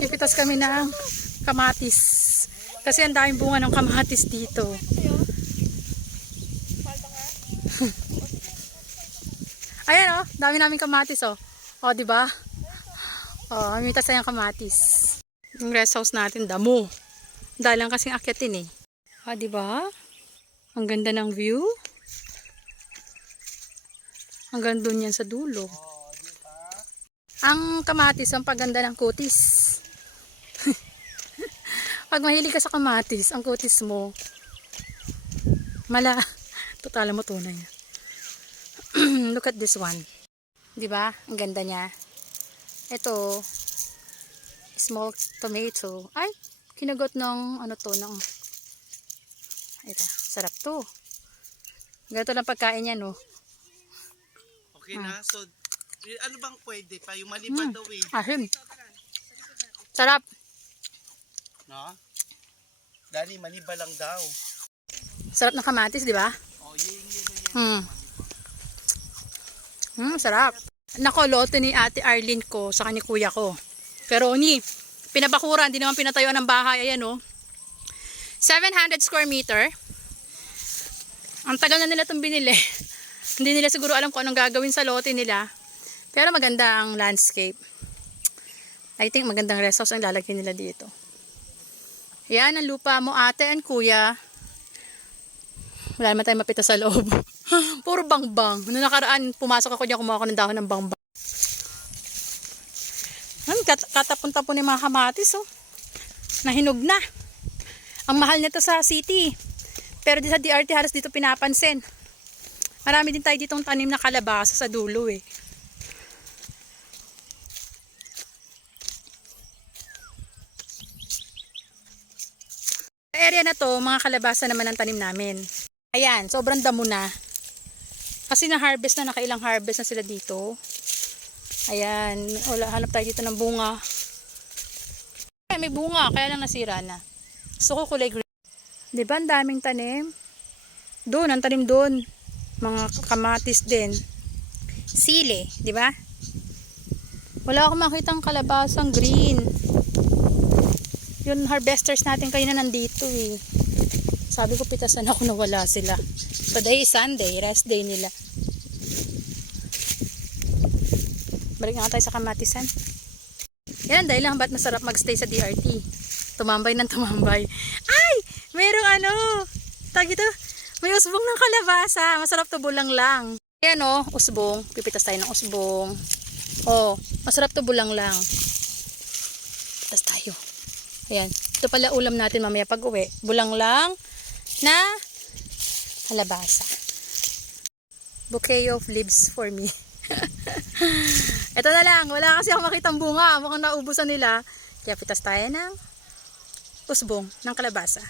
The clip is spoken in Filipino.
Ipitas kami ng kamatis. Kasi ang daming bunga ng kamatis dito. Ayan oh, dami namin kamatis oh. Oh, di ba? Oh, amitas na yung kamatis. Yung rest house natin, damo. Dahil lang kasing akyatin eh. Ah, di ba? Ang ganda ng view. Hanggang doon yan sa dulo. Ang kamatis, ang paganda ng kutis. Pag mahilig ka sa kamatis, ang kutis mo, mala, total mo tunay. Look at this one. 'Di ba? Ang ganda niya. Ito small tomato. Ay, kinagot ng ano to ng Ito, sarap to. Ganito lang pagkain niya, no? Okay na? So, y- ano bang pwede pa? Yung malibad daw eh. Ahim. Sarap. No? Dali, maniba lang daw. Sarap ng kamatis, di ba? Oh, yun, yun, yun, yun. Hmm. Hmm, sarap. Nako, lote ni Ate Arlene ko sa ni kuya ko. Pero ni, pinabakuran, hindi naman pinatayuan ng bahay. Ayan oh. 700 square meter. Ang tagal na nila itong binili. hindi nila siguro alam kung anong gagawin sa lote nila. Pero maganda ang landscape. I think magandang rest house ang lalagyan nila dito. Yan ang lupa mo ate and kuya. Wala naman tayong mapita sa loob. Puro bangbang. Noong nakaraan, pumasok ako diyan, kumuha ako ng dahon ng bangbang. Hmm, kat katapon-tapon ni mga kamatis, oh. Nahinog na. Ang mahal nito sa city. Pero di sa DRT halos dito pinapansin. Marami din tayo ditong tanim na kalabasa sa dulo eh. Area na to, mga kalabasa naman ang tanim namin. Ayan, sobrang damo na. Kasi na-harvest na, nakailang harvest na sila dito. Ayan, wala, hanap tayo dito ng bunga. Ay, may bunga, kaya lang nasira na. Gusto ko green. Di ba, ang daming tanim? Doon, ang tanim doon. Mga kamatis din. Sili, di ba? Wala akong makitang kalabasang green. Yun, harvesters natin kayo na nandito eh. Sabi ko pitasan ako na wala sila. Today is Sunday, rest day nila. Balik nga tayo sa kamatisan. Yan, dahil lang ba't masarap magstay sa DRT. Tumambay ng tumambay. Ay! Merong ano! Tag ito, may usbong ng kalabasa. Masarap to bulang lang. Ayan o, usbong. Pipitas tayo ng usbong. Oh, masarap to bulang lang. Ayan. Ito pala ulam natin mamaya pag uwi. Bulang lang na kalabasa. Bouquet of leaves for me. Ito na lang. Wala kasi ako makitang bunga. Mukhang naubusan nila. Kaya pitas tayo ng usbong ng kalabasa.